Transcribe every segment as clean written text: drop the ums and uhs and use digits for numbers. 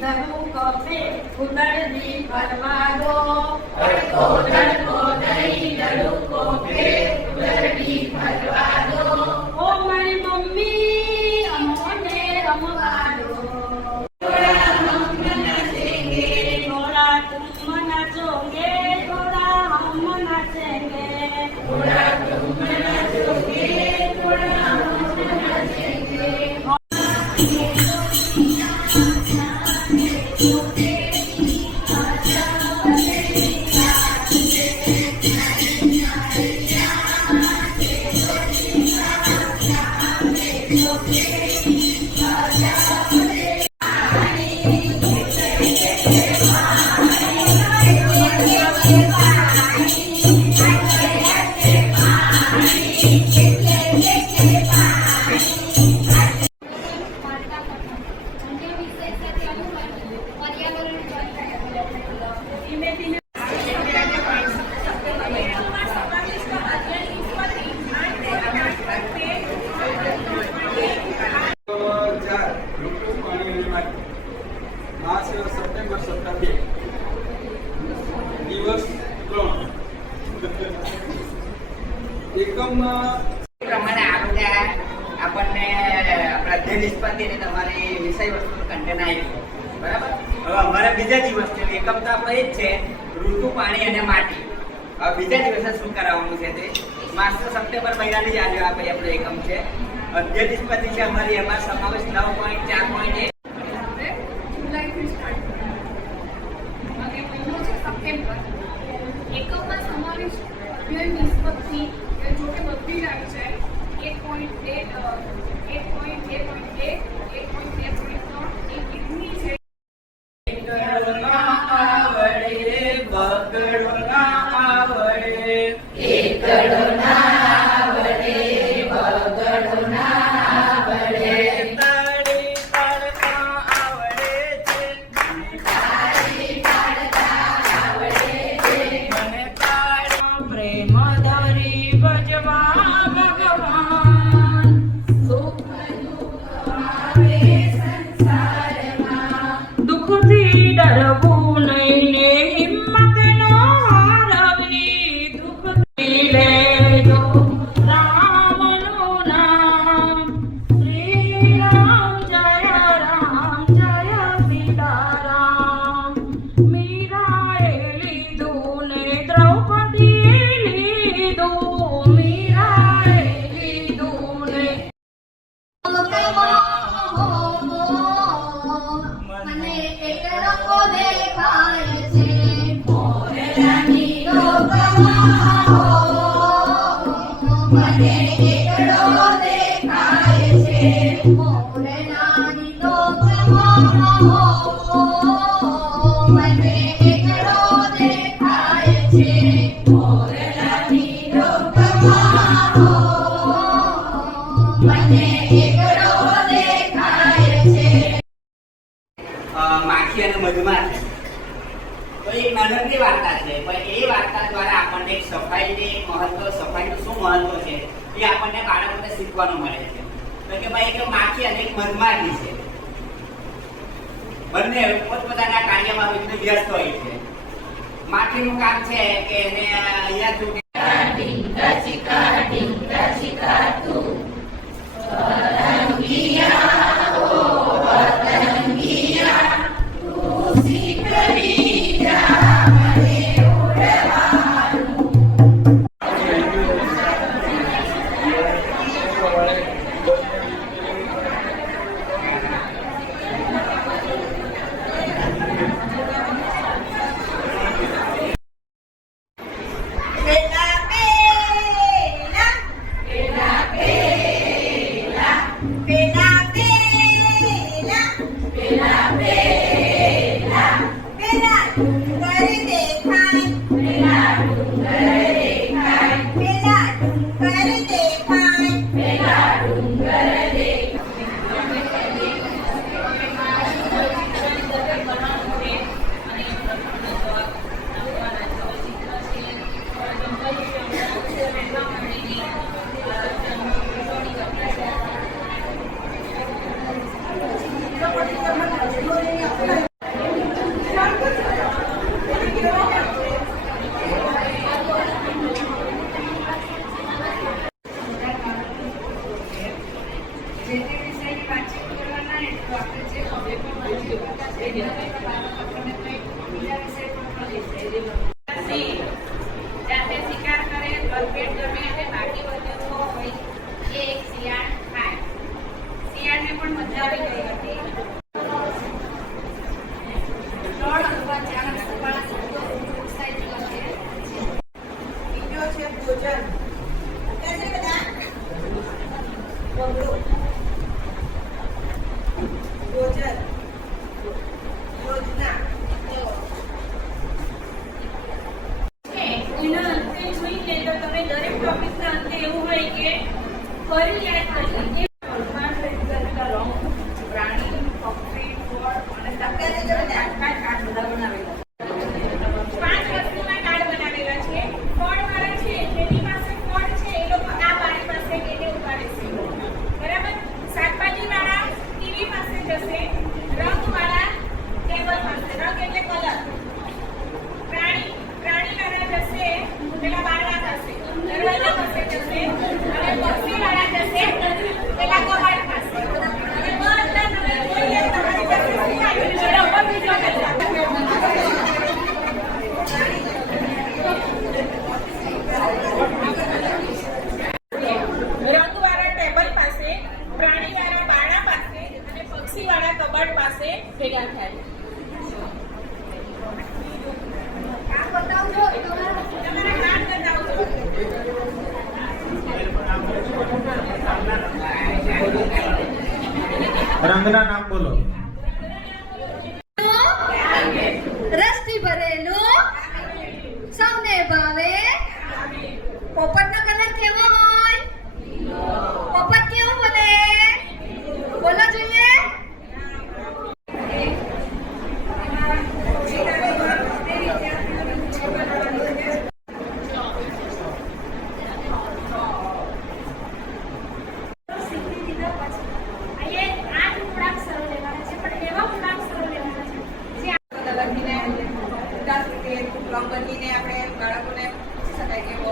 ધરું કપે ઉદળની ભરવા દો ઓ મારી મમ્મી અમોને રમવા દો થોડા તુમ નાચોગે થોડા હમ નાચેંગે સપ્ટેમ્બર 17 દિવસ 3 એકમમાં પ્રમાણે આપણને અધ્યય નિષ્પત્તિ અને તમારી વિષય વસ્તુ કન્ટેન્ટ આવ્યું બરાબર. હવે અમારા બીજા દિવસ છે એકમ તો આપણે એ જ છે ઋતુ પાણી અને માટી. હવે બીજા દિવસે શું કરાવવાનું છે તે માસ્ટર સપ્ટેમ્બર મહિનાની જ આજે આપણો એકમ છે અધ્યય નિષ્પત્તિ છે અમારી. એમાં સમાવેશ 9.4.1 એકમમાં સમાવેશ અધ્યય નિષ્પત્તિ જો કે બધી જ આવી છે 1.2.1 1.2.3 એ કેટલી છે ડરવું નહીં ને હિંમત નો હારવી દુઃખથી લેજો રામનું નામ શ્રી રામ જય સીતારામ. મીરાએ લીધું ને દ્રૌપદીએ લીધું મીરાએ લીધું ને દેખાય છે મોરલાની લોકમાં મને એકડો દેખાય છે મોરલાની લોકમાં મને એકડો દેખાય છે મોરલાની લોકમાં મને એકડો દેખાય છે. માખી અને મધમાખી તો એક નાનકડી વાર્તા છે પણ એ વાર્તા દ્વારા આપણને એક સફાઈની મહત્વ સફાઈનું શું મહત્વ છે એ આપણને બાળકોને શીખવાનું મળે છે. તો કે ભાઈ એક માખી અને એક મધમાખી છે બંને પોતપોતાના કાર્યમાં વ્યસ્ત હોય છે. માખીનું કામ છે કે એને પેલા જાતે શિકાર કરે ભરપેટ ગમે અને બાકી વધેલો હોય એ એક શિયાળ ખાય. શિયાળને પણ મજા આવી ગઈ હતી. બીજો છે ભોજન. ક્યાં છે બધા? બગડો. ભોજન. યોજના. એના અંતે જોઈએ તો તમે દરેક ટોપિકના અંતે એવું હોય કે ફરી યાદ કરીએ કે ભગવાન સહિતના રંગ, પ્રાણી, પક્ષી, ફળ અને અત્યારે જો ને કાર્ડ બધા બનાવેલા 5 વસ્તુના કાર્ડ બનાવેલા છે. ફળ વાળા છે જેની પાસે ફળ છે એ લોકો આ બારી પાસે એને ઉગાડે છે, બરાબર. શાકભાજી વાળા ટીવી પાસે જશે. રંગ વાળા ટેબલ પાસે, રંગ એટલે કલર. પ્રાણી વાળા જશે પેલા બારણા પાસે, દરવાજા પાસે જશે. અને પક્ષી વાળા જશે પેલા કબાટ પાસે. અને બધા તમે જોઈએ તમારી પાસે શું આવ્યું છે ઉપર બીજો કલર. રંગવાળા ટેબલ પાસે, પ્રાણીવાળા બારણા પાસે અને પક્ષીવાળા કબાટ પાસે ભેગા થાય. કામ બતાવજો, તમારા કામ બતાવજો. રંગના નામ બોલો. રસથી ભરેલું સૌને ભાવે. પોપટનો કલર કેવો હોય? પોપટ કેવું બોલે? બોલો જોઈએ. બનીને આપણે બાળકોને પૂછી શકાય કે બહુ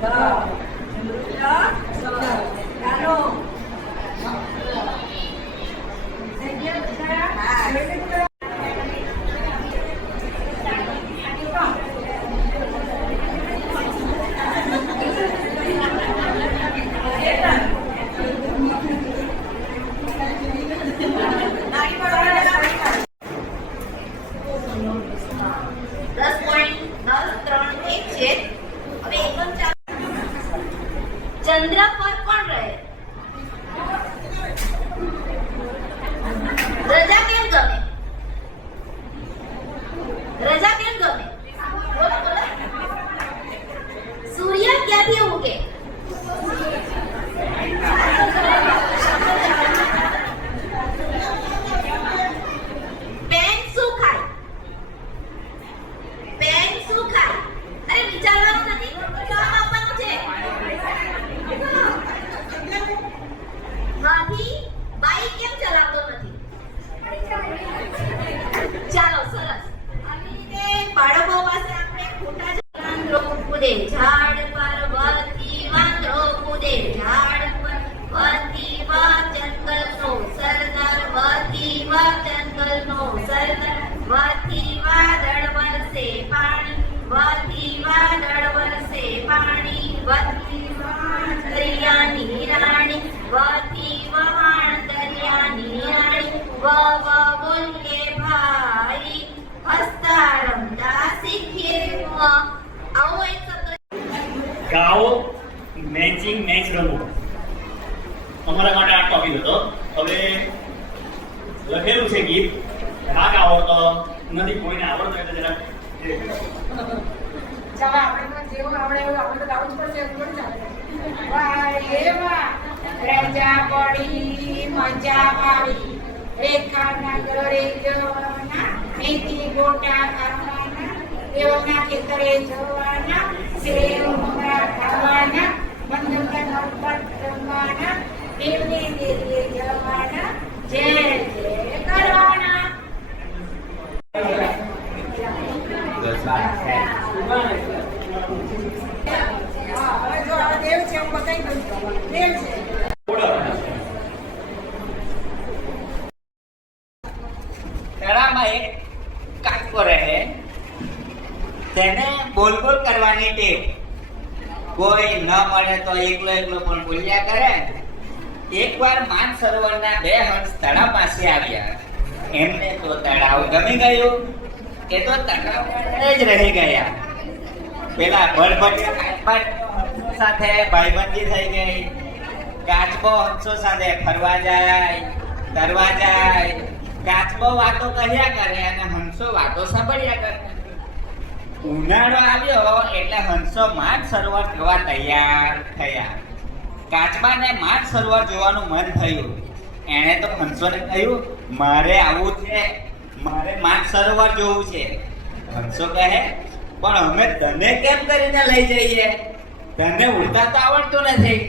ચાલો ચંદ્ર પર કોણ રહે? રજા કેમ ગમે? રજા કેમ ગમે? બોલો બોલો. સૂર્ય ક્યાંથી ઉગે? પેન શું ખાય? પેન શું ખાય? અરે વિચારવાનું નથી, જવાબ આપવાનું છે. હાથી બાઈક કેમ ચલાવતો નથી? ચાલો સરસ. અને બાળકો પાસે આપણે ખોટા વાંદરો કૂદે ઝાડ પર વરતી, વાંદરો કૂદે ઝાડ પર વરતી, વા જંગલનો સરદાર વરતી, વા જંગલનો સરદાર વરતી, વાદળ વરસે પાણી વરતી, વાદળ વરસે પાણી વરતી, વહાણ દરિયાની રાણી વરતી, વહાણ દરિયાની રાણી વ બોલીએ ભાઈ હસતા રમતા શીખીએ. આવો એક શબ્દ ગાઓ મેચિંગ મેચ રમો. અમારા માટે આ ટોપિક હતો. હવે લખેલું છે ગીત, રાગ આવડતો નથી, કોઈને આવડતો એટલે જરાક ચાલો આપણે તો જેવું આવડે એવું આપણે તો ગાવું જ પડશે, એવું થોડું ચાલે. વાહ રે વાહ, રજા પડી મજા આવી, રેખા નગરે જવાના, મેથી ગોટા ખાવાના, દેવના ખેતરે જવાના, સેવ મમરા ખાવાના, બંધુકનો પટ રમવાના, દેવની દેરીએ જવાના, જય જય કરવાના. હા, હવે જો આ દેવ છે હું બતાવી દઉં છું. દેવ છે. તળાવમાં એક કાચબો રહે, તેને બોલ બોલ કરવાની ટેવ. કોઈ ન મળે તો એકલો એકલો પણ બોલ્યા કરે. એકવાર માન સરોવરના બે હંસ તળાવ પાસે આવ્યા. એમને તો તળાવ ગમી ગયું, એ તો તળાવ જ રહી ગયા. પેલા ભરભટિયા કાચબા સાથે ભાઈબંધી થઈ ગઈ. કાચબો હંસો સાથે ફરવા જાય, તરવા જાય. કાચબો વાતો કર્યા કરે અને હંસો વાતો સાંભળ્યા કરે. ઉનાળો આવ્યો એટલે હંસો માન સરોવર જોવા તૈયાર થયા. કાચબાને માન સરોવર જોવાનું મન થયું. એણે તો હંસોને કહ્યું, મારે આવવું છે, મારે માન સરોવર જોવું છે. હંસો કહે, પણ અમે તને કેમ કરીને લઈ જઈએ? તને ઉડતા તો આવડતું નથી.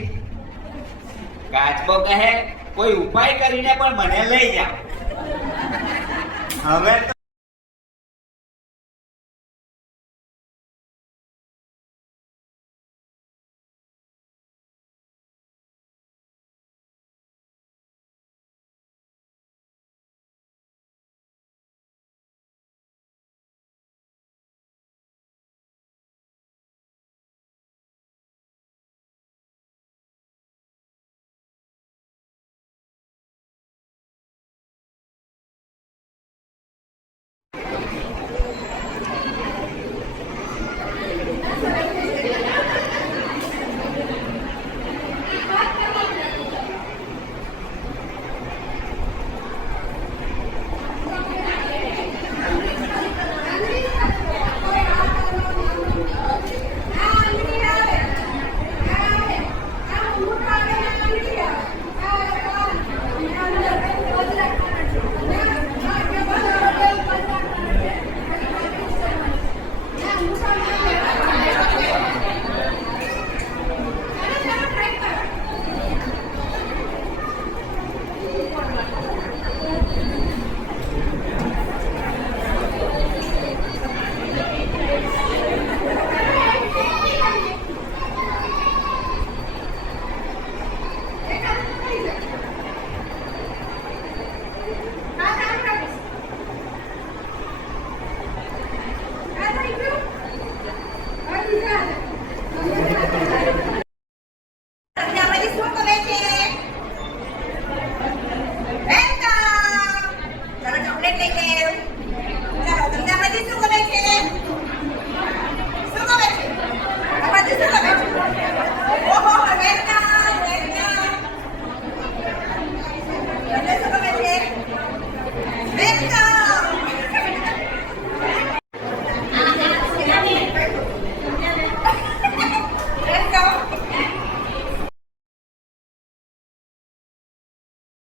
કાચબો કહે, કોઈ ઉપાય કરીને પણ મને લઈ જાઓ. હવે તો એટલે કે